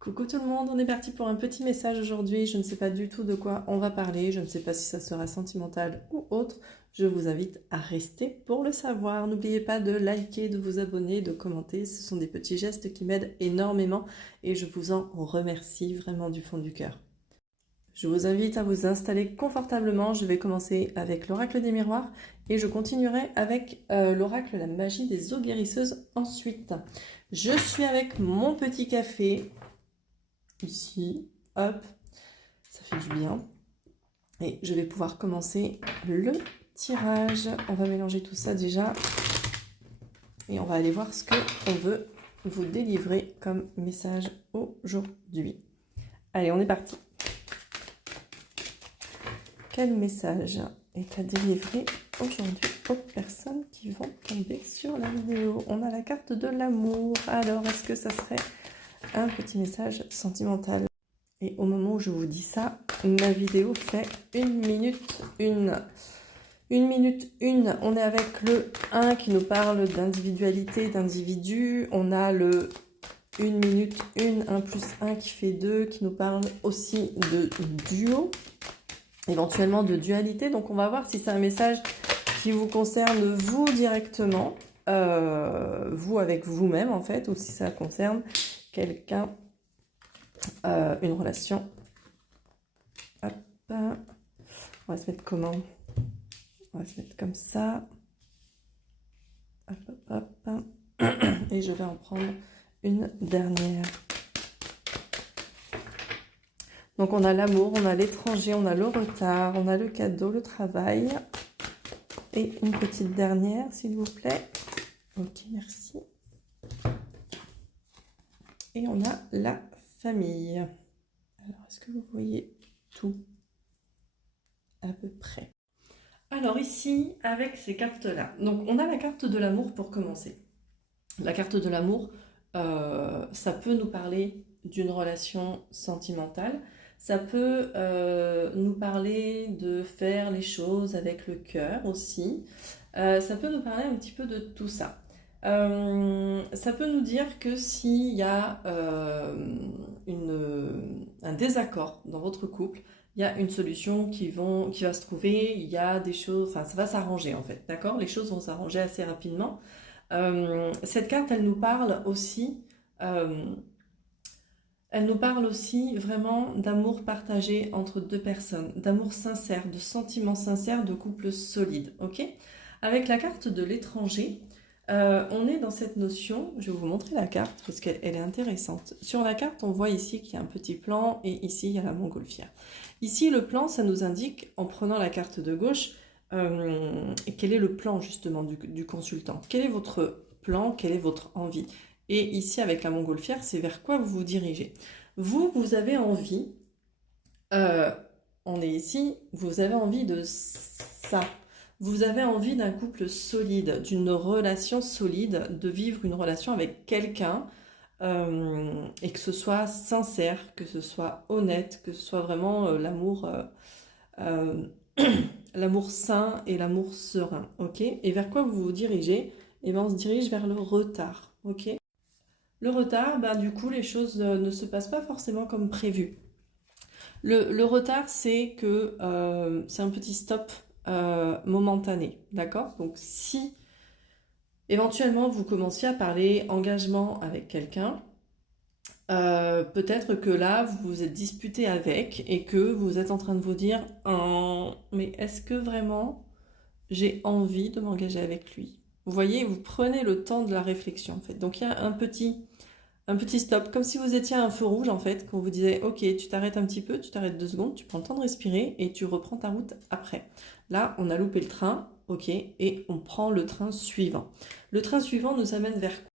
Coucou tout le monde, on est parti pour un petit message aujourd'hui. Je ne sais pas du tout de quoi on va parler, je ne sais pas si ça sera sentimental ou autre. Je vous invite à rester pour le savoir. N'oubliez pas de liker, de vous abonner, de commenter. Ce sont des petits gestes qui m'aident énormément et je vous en remercie vraiment du fond du cœur. Je vous invite à vous installer confortablement. Je vais commencer avec l'oracle des miroirs et je continuerai avec l'oracle la magie des eaux guérisseuses ensuite. Je suis avec mon petit café. Ici, hop, ça fait du bien. Et je vais pouvoir commencer le tirage. On va mélanger tout ça déjà. Et on va aller voir ce qu'on veut vous délivrer comme message aujourd'hui. Allez, on est parti. Quel message est à délivrer aujourd'hui aux personnes qui vont tomber sur la vidéo? On a la carte de l'amour. Alors, est-ce que ça serait un petit message sentimental? Et au moment où je vous dis ça, ma vidéo fait 1 minute 1. 1 minute 1, on est avec le 1 qui nous parle d'individualité, d'individu. On a le 1 minute 1, 1 plus 1 qui fait 2, qui nous parle aussi de duo, éventuellement de dualité. Donc on va voir si c'est un message qui vous concerne vous directement, vous avec vous-même en fait, ou si ça concerne quelqu'un, une relation. Hop. On va se mettre comment? On va se mettre comme ça. Hop, hop, hop. Et je vais en prendre une dernière. Donc on a l'amour, on a l'étranger, on a le retard, on a le cadeau, le travail. Et une petite dernière, s'il vous plaît. Ok, merci. Et on a la famille. Alors, est-ce que vous voyez tout? À peu près. Alors ici, avec ces cartes-là, donc on a la carte de l'amour pour commencer. La carte de l'amour, ça peut nous parler d'une relation sentimentale, ça peut nous parler de faire les choses avec le cœur aussi, ça peut nous parler un petit peu de tout ça. Ça peut nous dire que s'il y a un désaccord dans votre couple, il y a une solution qui va se trouver, il y a des choses, enfin ça va s'arranger en fait, d'accord? Les choses vont s'arranger assez rapidement. Cette carte, elle nous parle aussi vraiment d'amour partagé entre deux personnes, d'amour sincère, de sentiments sincères, de couple solide, ok? Avec la carte de l'étranger, on est dans cette notion, je vais vous montrer la carte parce qu'elle est intéressante. Sur la carte, on voit ici qu'il y a un petit plan et ici, il y a la montgolfière. Ici, le plan, ça nous indique, en prenant la carte de gauche, quel est le plan justement du consultant. Quel est votre plan, quelle est votre envie? Et ici, avec la montgolfière, c'est vers quoi vous vous dirigez. Vous avez envie, on est ici, vous avez envie de ça. Vous avez envie d'un couple solide, d'une relation solide, de vivre une relation avec quelqu'un et que ce soit sincère, que ce soit honnête, que ce soit vraiment l'amour sain et l'amour serein, ok? Et vers quoi vous vous dirigez? Eh bien, on se dirige vers le retard, ok? Le retard, ben, du coup, les choses ne se passent pas forcément comme prévu. Le retard, c'est que c'est un petit stop momentané, d'accord? Donc, si éventuellement vous commenciez à parler engagement avec quelqu'un, peut-être que là, vous vous êtes disputé avec et que vous êtes en train de vous dire mais est-ce que vraiment j'ai envie de m'engager avec lui? Vous voyez, vous prenez le temps de la réflexion en fait. Donc il y a un petit stop, comme si vous étiez à un feu rouge en fait, quand vous disiez ok, tu t'arrêtes un petit peu, tu t'arrêtes 2 secondes, tu prends le temps de respirer et tu reprends ta route après. Là, on a loupé le train, ok, et on prend le train suivant. Le train suivant nous amène vers quoi?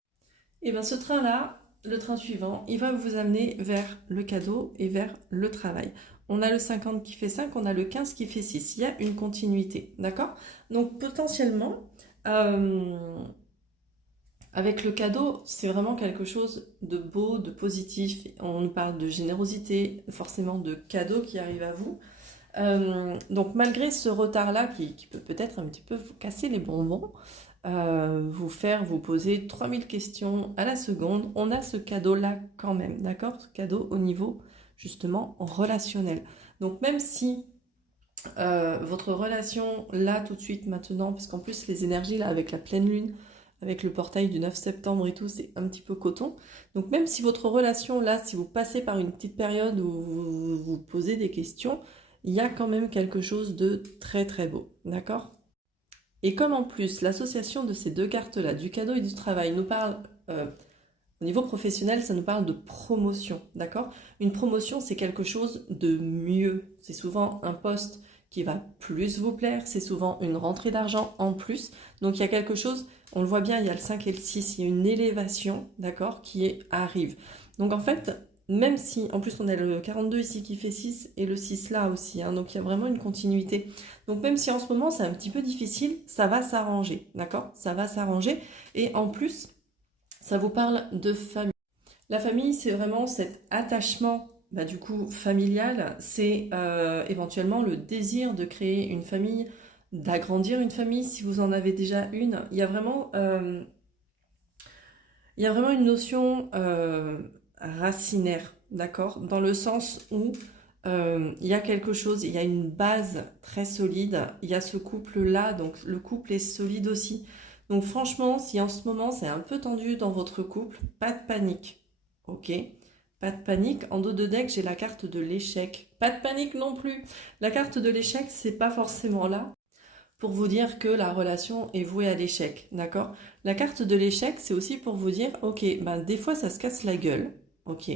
Et bien ce train-là, le train suivant, il va vous amener vers le cadeau et vers le travail. On a le 50 qui fait 5, on a le 15 qui fait 6. Il y a une continuité, d'accord? Donc potentiellement, avec le cadeau, c'est vraiment quelque chose de beau, de positif. On nous parle de générosité, forcément de cadeaux qui arrivent à vous. Donc malgré ce retard-là qui peut peut-être un petit peu vous casser les bonbons, vous poser 3000 questions à la seconde. On a ce cadeau-là quand même, d'accord? Ce cadeau au niveau, justement, relationnel. Donc, même si votre relation, là, tout de suite, maintenant, parce qu'en plus, les énergies, là, avec la pleine lune, avec le portail du 9 septembre et tout, c'est un petit peu coton. Donc, même si votre relation, là, si vous passez par une petite période où vous posez des questions, il y a quand même quelque chose de très, très beau, d'accord? Et comme en plus, l'association de ces deux cartes-là, du cadeau et du travail, nous parle, au niveau professionnel, ça nous parle de promotion, d'accord? Une promotion, c'est quelque chose de mieux. C'est souvent un poste qui va plus vous plaire, c'est souvent une rentrée d'argent en plus. Donc il y a quelque chose, on le voit bien, il y a le 5 et le 6, il y a une élévation, d'accord, arrive. Donc en fait, même si, en plus on a le 42 ici qui fait 6 et le 6 là aussi, hein, donc il y a vraiment une continuité. Donc même si en ce moment c'est un petit peu difficile, ça va s'arranger, d'accord? Ça va s'arranger et en plus, ça vous parle de famille. La famille, c'est vraiment cet attachement, du coup, familial. C'est éventuellement le désir de créer une famille, d'agrandir une famille si vous en avez déjà une. Il y a vraiment une notion racinaire, d'accord? Dans le sens où il y a quelque chose, il y a une base très solide. Il y a ce couple-là, donc le couple est solide aussi. Donc franchement, si en ce moment c'est un peu tendu dans votre couple, pas de panique, ok? Pas de panique. En dos de deck, j'ai la carte de l'échec. Pas de panique non plus. La carte de l'échec, c'est pas forcément là pour vous dire que la relation est vouée à l'échec, d'accord? La carte de l'échec, c'est aussi pour vous dire, ok, des fois ça se casse la gueule, ok?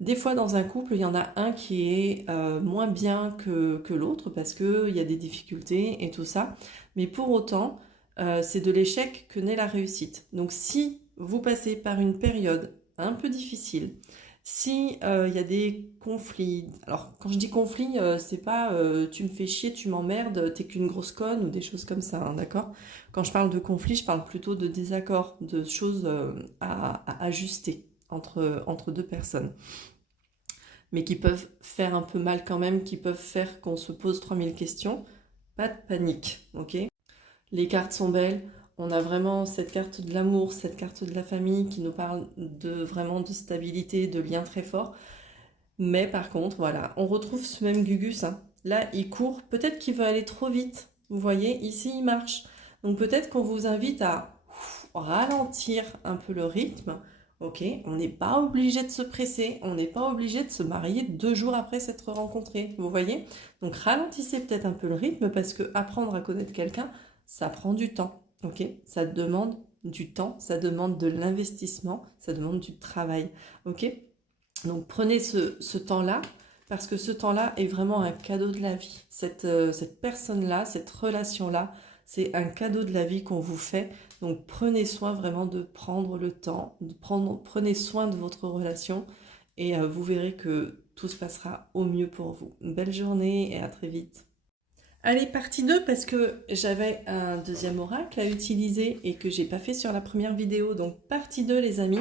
Des fois dans un couple, il y en a un qui est moins bien que l'autre parce qu'il y a des difficultés et tout ça, mais pour autant, c'est de l'échec que naît la réussite. Donc si vous passez par une période un peu difficile, si il y a des conflits, alors quand je dis conflit, c'est pas tu me fais chier, tu m'emmerdes, t'es qu'une grosse conne ou des choses comme ça, hein, d'accord? Quand je parle de conflit, je parle plutôt de désaccord, de choses à ajuster entre deux personnes, mais qui peuvent faire un peu mal quand même, qui peuvent faire qu'on se pose 3000 questions. Pas de panique, ok? Les cartes sont belles. On a vraiment cette carte de l'amour, cette carte de la famille qui nous parle vraiment de stabilité, de liens très forts. Mais par contre, voilà, on retrouve ce même Gugus, hein. Là, il court. Peut-être qu'il va aller trop vite. Vous voyez, ici, il marche. Donc peut-être qu'on vous invite à ralentir un peu le rythme. Ok, on n'est pas obligé de se presser. On n'est pas obligé de se marier 2 jours après s'être rencontrés. Vous voyez? Donc ralentissez peut-être un peu le rythme parce que apprendre à connaître quelqu'un, ça prend du temps. Ok, ça demande du temps, ça demande de l'investissement, ça demande du travail. Ok? Donc prenez ce temps-là, parce que ce temps-là est vraiment un cadeau de la vie. Cette personne-là, cette relation-là, c'est un cadeau de la vie qu'on vous fait. Donc prenez soin vraiment de prendre le temps, prenez soin de votre relation et vous verrez que tout se passera au mieux pour vous. Une belle journée et à très vite. Allez, partie 2 parce que j'avais un deuxième oracle à utiliser et que j'ai pas fait sur la première vidéo. Donc partie 2 les amis.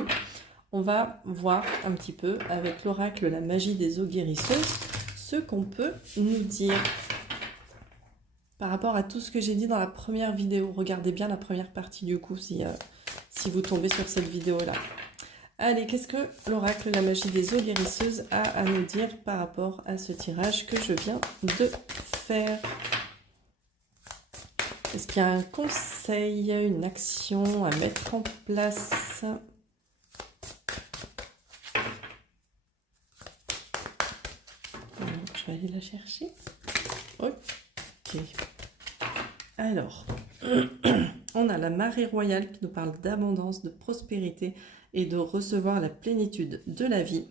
On va voir un petit peu avec l'oracle La magie des eaux guérisseuses ce qu'on peut nous dire par rapport à tout ce que j'ai dit dans la première vidéo. Regardez bien la première partie du coup si vous tombez sur cette vidéo-là. Allez, qu'est-ce que l'oracle La magie des eaux guérisseuses a à nous dire par rapport à ce tirage que je viens de faire? Est-ce qu'il y a un conseil, une action à mettre en place? Je vais aller la chercher. Ok. Alors, on a la marée royale qui nous parle d'abondance, de prospérité et de recevoir la plénitude de la vie.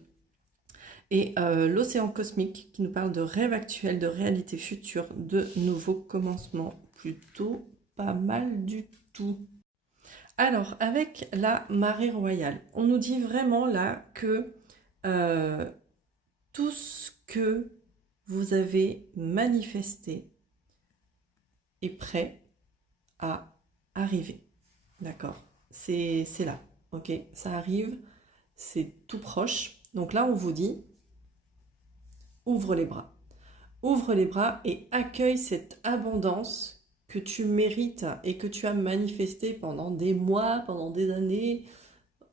Et l'océan cosmique qui nous parle de rêve actuel, de réalité future, de nouveaux commencements. Plutôt pas mal du tout. Alors, avec la marée royale, on nous dit vraiment là que tout ce que vous avez manifesté est prêt à arriver. D'accord? C'est là, ok? Ça arrive, c'est tout proche. Donc là, on vous dit, ouvre les bras. Ouvre les bras et accueille cette abondance que tu mérites et que tu as manifesté pendant des mois, pendant des années,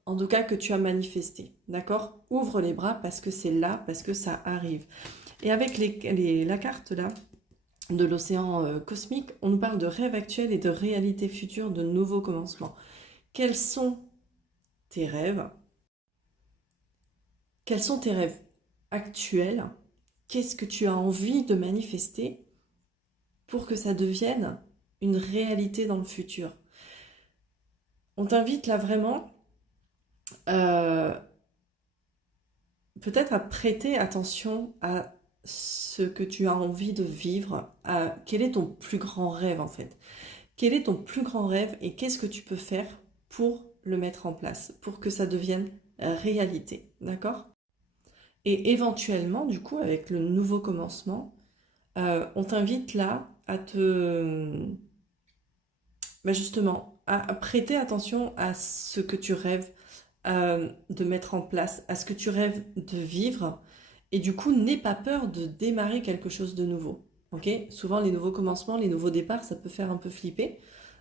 en tout cas que tu as manifesté, d'accord? Ouvre les bras parce que c'est là, parce que ça arrive. Et avec la carte là, de l'océan cosmique, on nous parle de rêve actuel et de réalité future, de nouveaux commencements. Quels sont tes rêves? Quels sont tes rêves actuels? Qu'est-ce que tu as envie de manifester pour que ça devienne une réalité dans le futur? On t'invite là vraiment peut-être à prêter attention à ce que tu as envie de vivre, à quel est ton plus grand rêve en fait. Quel est ton plus grand rêve et qu'est-ce que tu peux faire pour le mettre en place, pour que ça devienne réalité, d'accord? Et éventuellement, du coup, avec le nouveau commencement, on t'invite là à justement, à prêter attention à ce que tu rêves de mettre en place, à ce que tu rêves de vivre. Et du coup, n'aie pas peur de démarrer quelque chose de nouveau. Ok? Souvent, les nouveaux commencements, les nouveaux départs, ça peut faire un peu flipper.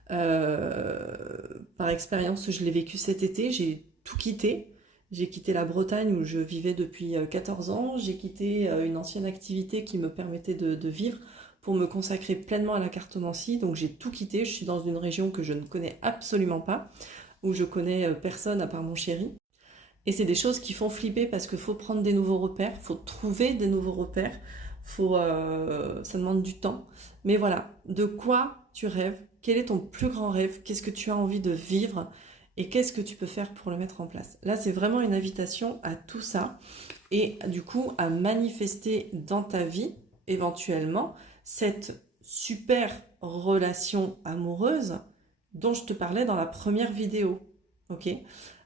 Par expérience, je l'ai vécu cet été, j'ai tout quitté. J'ai quitté la Bretagne où je vivais depuis 14 ans. J'ai quitté une ancienne activité qui me permettait de vivre pour me consacrer pleinement à la cartomancie. Donc j'ai tout quitté. Je suis dans une région que je ne connais absolument pas, où je connais personne à part mon chéri. Et c'est des choses qui font flipper parce qu'il faut prendre des nouveaux repères, il faut trouver des nouveaux repères, ça demande du temps. Mais voilà, de quoi tu rêves? Quel est ton plus grand rêve? Qu'est-ce que tu as envie de vivre? Et qu'est-ce que tu peux faire pour le mettre en place? Là, c'est vraiment une invitation à tout ça et du coup à manifester dans ta vie, éventuellement, cette super relation amoureuse dont je te parlais dans la première vidéo. Ok?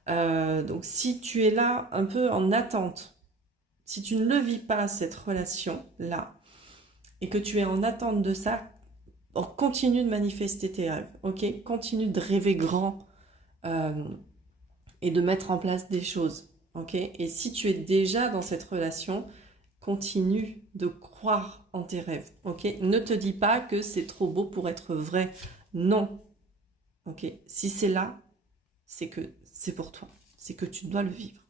Donc si tu es là un peu en attente, si tu ne le vis pas cette relation-là, et que tu es en attente de ça, continue de manifester tes rêves, ok? Continue de rêver grand et de mettre en place des choses, ok? Et si tu es déjà dans cette relation, continue de croire en tes rêves, ok? Ne te dis pas que c'est trop beau pour être vrai, non, ok? Si c'est là, c'est que c'est pour toi, c'est que tu dois le vivre.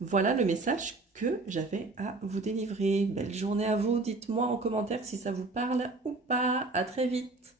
Voilà le message que j'avais à vous délivrer. Belle journée à vous, dites-moi en commentaire si ça vous parle ou pas. À très vite.